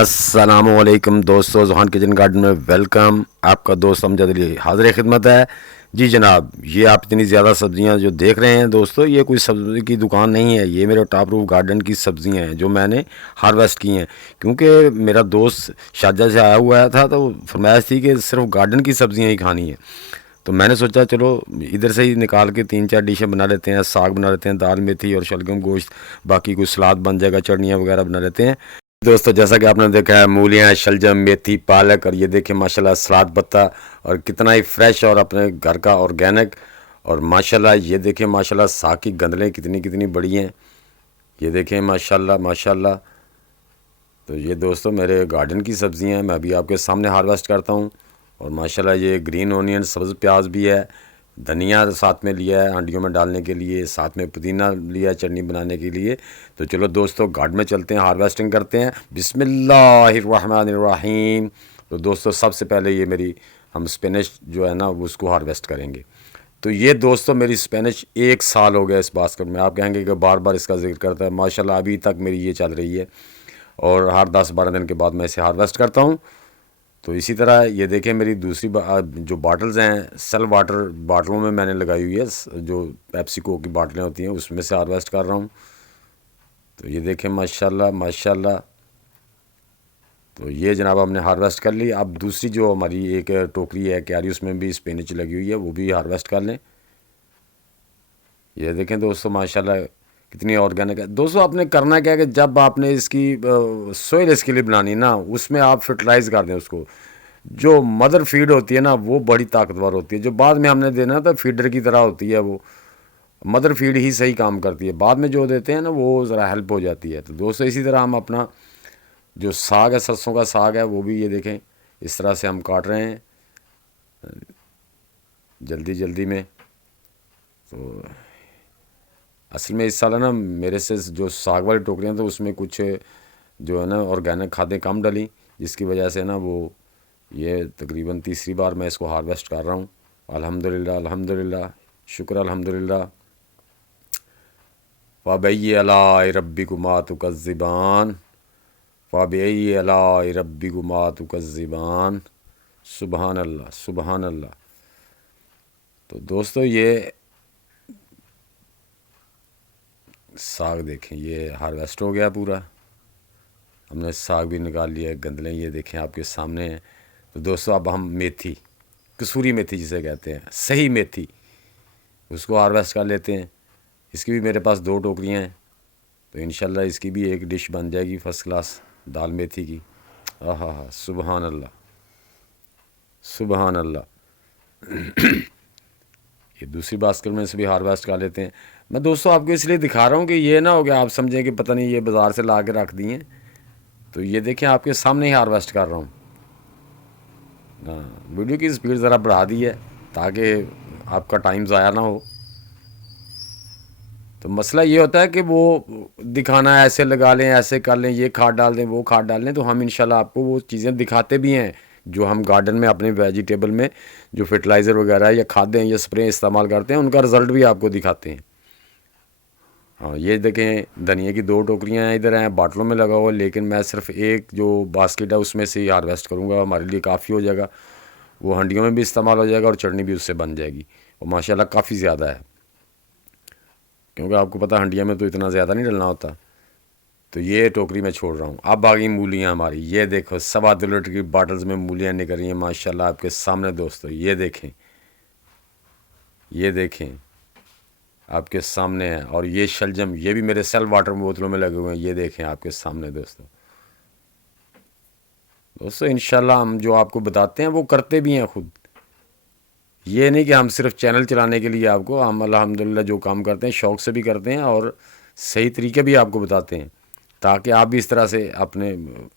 अस्सलामुअलैकुम दोस्तों, ज़ुहान kitchen garden में वेलकम। आपका दोस्त अमजद अली हाज़िर खिदमत है। जी जनाब, ये आप इतनी ज़्यादा सब्ज़ियां जो देख रहे हैं दोस्तों, ये कोई सब्ज़ी की दुकान नहीं है। ये मेरे टॉप रूफ गार्डन की सब्ज़ियां हैं जो मैंने हार्वेस्ट की हैं। क्योंकि मेरा दोस्त शारजा से आया हुआ था तो फरमाइश थी कि सिर्फ गार्डन की सब्ज़ियां ही खानी है। तो मैंने सोचा चलो इधर से ही निकाल के 3-4 डिशें बना लेते हैं। साग बना लेते हैं, दाल मेथी और शलगम गोश्त, बाकी कुछ सलाद बन जाएगा, चटनियाँ वगैरह बना लेते हैं। दोस्तों जैसा कि आपने देखा है, मूलियाँ, शलजम, मेथी, पालक, और ये देखिए माशाल्लाह सलाद पत्ता, और कितना ही फ्रेश और अपने घर का ऑर्गेनिक। और माशाल्लाह ये देखिए माशाल्लाह साग की गंदलें कितनी कितनी बड़ी हैं। ये देखें माशाल्लाह माशाल्लाह। तो ये दोस्तों मेरे गार्डन की सब्ज़ियाँ हैं, मैं अभी आपके सामने हार्वेस्ट करता हूँ। और माशाल्लाह ये ग्रीन ओनियन, सब्ज़ प्याज भी है, धनिया साथ में लिया है हांडियों में डालने के लिए, साथ में पुदीना लिया है चटनी बनाने के लिए। तो चलो दोस्तों गार्डन में चलते हैं, हार्वेस्टिंग करते हैं। बिस्मिल्लाहिर्रहमानिर्रहीम। तो दोस्तों सबसे पहले ये मेरी हम स्पिनच जो है ना उसको हार्वेस्ट करेंगे। तो ये दोस्तों मेरी स्पेनिश 1 साल हो गया इस बास्केट में। आप कहेंगे कि बार बार इसका जिक्र करता है, माशाल्लाह अभी तक मेरी ये चल रही है। और हर 10-12 दिन के बाद मैं इसे हार्वेस्ट करता हूँ। तो इसी तरह ये देखें मेरी दूसरी जो बॉटल्स हैं, सेल वाटर बाटलों में मैंने लगाई हुई है, जो पेप्सिको की बाटलें होती हैं उसमें से हार्वेस्ट कर रहा हूँ। तो ये देखें माशाल्लाह माशाल्लाह। तो ये जनाब हमने हार्वेस्ट कर ली। अब दूसरी जो हमारी एक टोकरी है क्यारी, उसमें भी स्पिनच लगी हुई है, वो भी हार्वेस्ट कर लें। ये देखें दोस्तों माशाल्लाह कितनी ऑर्गेनिक है। दोस्तों आपने करना क्या है कि जब आपने इसकी सोइल इसके लिए बनानी ना, उसमें आप फर्टिलाइज कर दें उसको। जो मदर फीड होती है ना वो बड़ी ताकतवर होती है, जो बाद में हमने देना तो फीडर की तरह होती है, वो मदर फीड ही सही काम करती है। बाद में जो देते हैं ना वो ज़रा हेल्प हो जाती है। तो दोस्तों इसी तरह हम अपना जो साग है, सरसों का साग है, वो भी ये देखें इस तरह से हम काट रहे हैं जल्दी जल्दी में। तो असल में इस साल है ना मेरे से जो साग वाली टोकरियाँ तो उसमें कुछ जो है ना ऑर्गेनिक खादें कम डली, जिसकी वजह से ना वो ये तकरीबन तीसरी बार मैं इसको हार्वेस्ट कर रहा हूँ। अल्हम्दुलिल्लाह अल्हम्दुलिल्लाह, शुक्र अल्हम्दुलिल्लाह। फ़बिअय्यि आलाइ रब्बिकुमा तुकज़्ज़िबान, फ़बिअय्यि आलाइ रब्बिकुमा तुकज़्ज़िबान। सुबहान अल्लाह सुबहान अल्लाह। तो दोस्तों ये साग देखें, ये हार्वेस्ट हो गया पूरा। हमने साग भी निकाल लिया है, गंदलें ये देखें आपके सामने हैं। तो दोस्तों अब हम मेथी, कसूरी मेथी जिसे कहते हैं, सही मेथी, उसको हार्वेस्ट कर लेते हैं। इसकी भी मेरे पास 2 टोकरियाँ हैं। तो इंशाल्लाह इसकी भी एक डिश बन जाएगी फ़र्स्ट क्लास, दाल मेथी की। आहा हा, सुबहान अल्लाह सुबहान अल्लाह। ये दूसरी बास्केट में से भी हार्वेस्ट कर लेते हैं। मैं दोस्तों आपको इसलिए दिखा रहा हूँ कि ये ना हो गया आप समझें कि पता नहीं ये बाज़ार से ला के रख दिए हैं। तो ये देखें आपके सामने ही हार्वेस्ट कर रहा हूँ। हाँ, वीडियो की स्पीड ज़रा बढ़ा दी है ताकि आपका टाइम ज़ाया ना हो। तो मसला ये होता है कि वो दिखाना है, ऐसे लगा लें, ऐसे कर लें, ये खाद डाल दें, वो खाद डाल लें। तो हम इंशाल्लाह आपको वो चीज़ें दिखाते भी हैं जो हम गार्डन में अपने वेजिटेबल में जो फर्टिलाइज़र वगैरह या खादें या स्प्रे इस्तेमाल करते हैं, उनका रिज़ल्ट भी आपको दिखाते हैं। हाँ ये देखें धनिया की 2 टोकरियाँ हैं, इधर हैं बाटलों में लगा हुआ, लेकिन मैं सिर्फ एक जो बास्केट है उसमें से ही हार्वेस्ट करूँगा, हमारे लिए काफ़ी हो जाएगा। वो हंडियों में भी इस्तेमाल हो जाएगा और चटनी भी उससे बन जाएगी। और माशाल्लाह काफ़ी ज़्यादा है, क्योंकि आपको पता हंडिया में तो इतना ज़्यादा नहीं डलना होता। तो ये टोकरी मैं छोड़ रहा हूँ। अब आ गई मूलियाँ हमारी। ये देखो 2.5 लीटर की बाटल्स में मूलियाँ निकल रही हैं माशाल्लाह आपके सामने दोस्तों। ये देखें, ये देखें आपके सामने है। और ये शलजम, ये भी मेरे सेल वाटर बोतलों में लगे हुए हैं, ये देखें आपके सामने दोस्तों। दोस्तों इंशाल्लाह हम जो आपको बताते हैं वो करते भी हैं खुद। ये नहीं कि हम सिर्फ चैनल चलाने के लिए, आपको हम अल्हम्दुलिल्लाह जो काम करते हैं शौक़ से भी करते हैं और सही तरीके भी आपको बताते हैं, ताकि आप भी इस तरह से अपने ये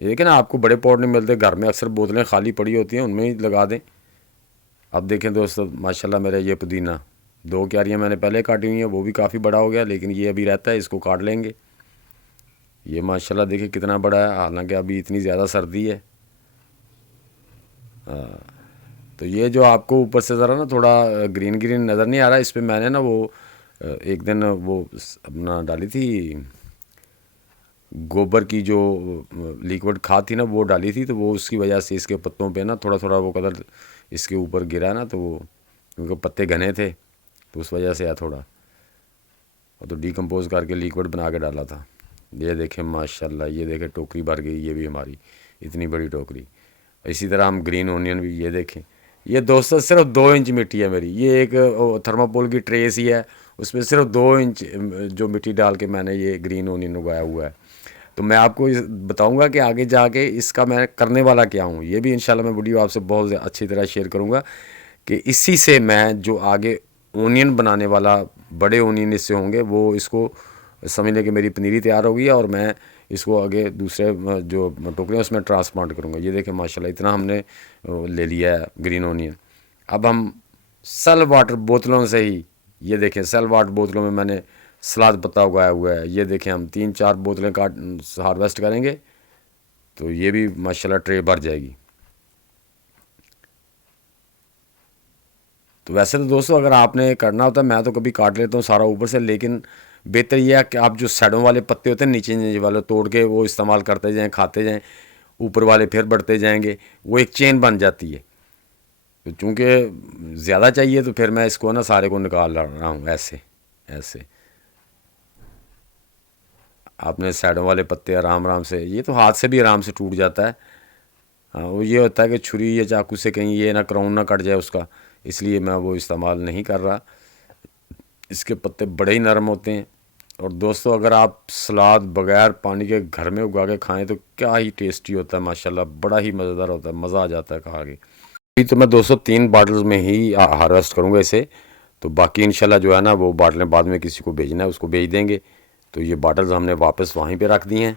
देखें ना, आपको बड़े पॉट नहीं मिलते, घर में अक्सर बोतलें खाली पड़ी होती हैं, उनमें ही लगा दें। अब देखें दोस्तों माशाल्लाह मेरा ये पुदीना 2 क्यारियाँ मैंने पहले काटी हुई हैं, वो भी काफ़ी बड़ा हो गया, लेकिन ये अभी रहता है, इसको काट लेंगे। ये माशाल्लाह देखिए कितना बड़ा है, हालांकि अभी इतनी ज़्यादा सर्दी है। तो ये जो आपको ऊपर से ज़रा ना थोड़ा ग्रीन ग्रीन नज़र नहीं आ रहा, इस पर मैंने ना वो एक दिन वो अपना डाली थी गोबर की जो लिक्विड खाद थी ना वो डाली थी, तो वो उसकी वजह से इसके पत्तों पे ना थोड़ा थोड़ा वो कलर इसके ऊपर गिरा ना, तो वो क्योंकि पत्ते घने थे तो उस वजह से आया थोड़ा, और तो डिकम्पोज करके लिक्विड बना के डाला था। ये देखें माशाल्लाह, ये देखें टोकरी भर गई, ये भी हमारी इतनी बड़ी टोकरी। इसी तरह हम ग्रीन ओनियन भी, ये देखें, ये दोस्तों सिर्फ 2 इंच मिट्टी है मेरी, ये एक थर्माकोल की ट्रे सी है, उसमें सिर्फ 2 इंच जो मिट्टी डाल के मैंने ये ग्रीन ओनियन उगाया हुआ है। तो मैं आपको बताऊंगा कि आगे जाके इसका मैं करने वाला क्या हूँ, ये भी इंशाल्लाह मैं वीडियो आपसे बहुत अच्छी तरह शेयर करूँगा कि इसी से मैं जो आगे ओनियन बनाने वाला, बड़े ओनियन इससे होंगे, वो इसको समझ लें कि मेरी पनीरी तैयार हो गई है और मैं इसको आगे दूसरे जो टोकरियाँ उसमें ट्रांसप्लांट करूँगा। ये देखें माशाल्लाह इतना हमने ले लिया है ग्रीन ओनियन। अब हम सेल वाटर बोतलों से ही, ये देखें सेल वाटर बोतलों में मैंने सलाद पत्ता उगाया हुआ है। ये देखें हम 3-4 बोतलें काट हार्वेस्ट करेंगे तो ये भी माशाल्लाह ट्रे भर जाएगी। तो वैसे तो दोस्तों अगर आपने करना होता है, मैं तो कभी काट लेता हूँ सारा ऊपर से, लेकिन बेहतर यह है कि आप जो साइडों वाले पत्ते होते हैं नीचे नीचे वाले तोड़ के वो इस्तेमाल करते जाएं, खाते जाएं, ऊपर वाले फिर बढ़ते जाएंगे, वो एक चेन बन जाती है। तो चूँकि ज़्यादा चाहिए तो फिर मैं इसको ना सारे को निकाल रहा हूँ ऐसे ऐसे। आपने साइडों वाले पत्ते आराम आराम से, ये तो हाथ से भी आराम से टूट जाता है। हाँ, वो ये होता है कि छुरी या चाकू से कहीं ये ना क्राउन ना कट जाए उसका, इसलिए मैं वो इस्तेमाल नहीं कर रहा। इसके पत्ते बड़े ही नरम होते हैं। और दोस्तों अगर आप सलाद बगैर पानी के घर में उगा के खाएं तो क्या ही टेस्टी होता है माशाल्लाह, बड़ा ही मज़ेदार होता है, मज़ा आ जाता है खा के। अभी तो मैं दोस्तों 3 बॉटल्स में ही हार्वेस्ट करूँगा इसे, तो बाकी इंशाल्लाह जो है ना वो बॉटलें बाद में किसी को भेजना है उसको भेज देंगे। तो ये बॉटल्स हमने वापस वहीं पे रख दी हैं।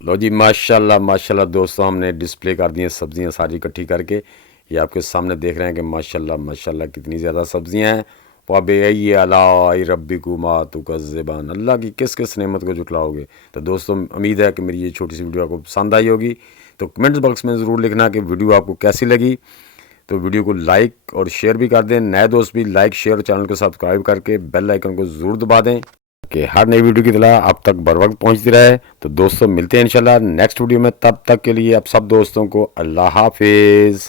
लो जी माशाल्लाह माशाल्लाह दोस्तों, हमने डिस्प्ले कर दी हैं सब्ज़ियाँ सारी इकट्ठी करके, ये आपके सामने देख रहे हैं कि माशाल्लाह माशाल्लाह कितनी ज़्यादा सब्ज़ियाँ हैं। वबी अला रब्बिकुमा तुकज़्ज़िबान, अल्लाह की किस किस नेमत को जुटलाओगे। तो दोस्तों उम्मीद है कि मेरी ये छोटी सी वीडियो आपको पसंद आई होगी। तो कमेंट्स बॉक्स में ज़रूर लिखना कि वीडियो आपको कैसी लगी। तो वीडियो को लाइक और शेयर भी कर दें, नए दोस्त भी लाइक शेयर और चैनल को सब्सक्राइब करके बेल आइकन को ज़रूर दबा दें कि हर नई वीडियो की तला आप तक बर वक्त पहुँचती रहे। तो दोस्तों मिलते हैं इंशाल्लाह नेक्स्ट वीडियो में, तब तक के लिए आप सब दोस्तों को अल्लाह हाफिज़।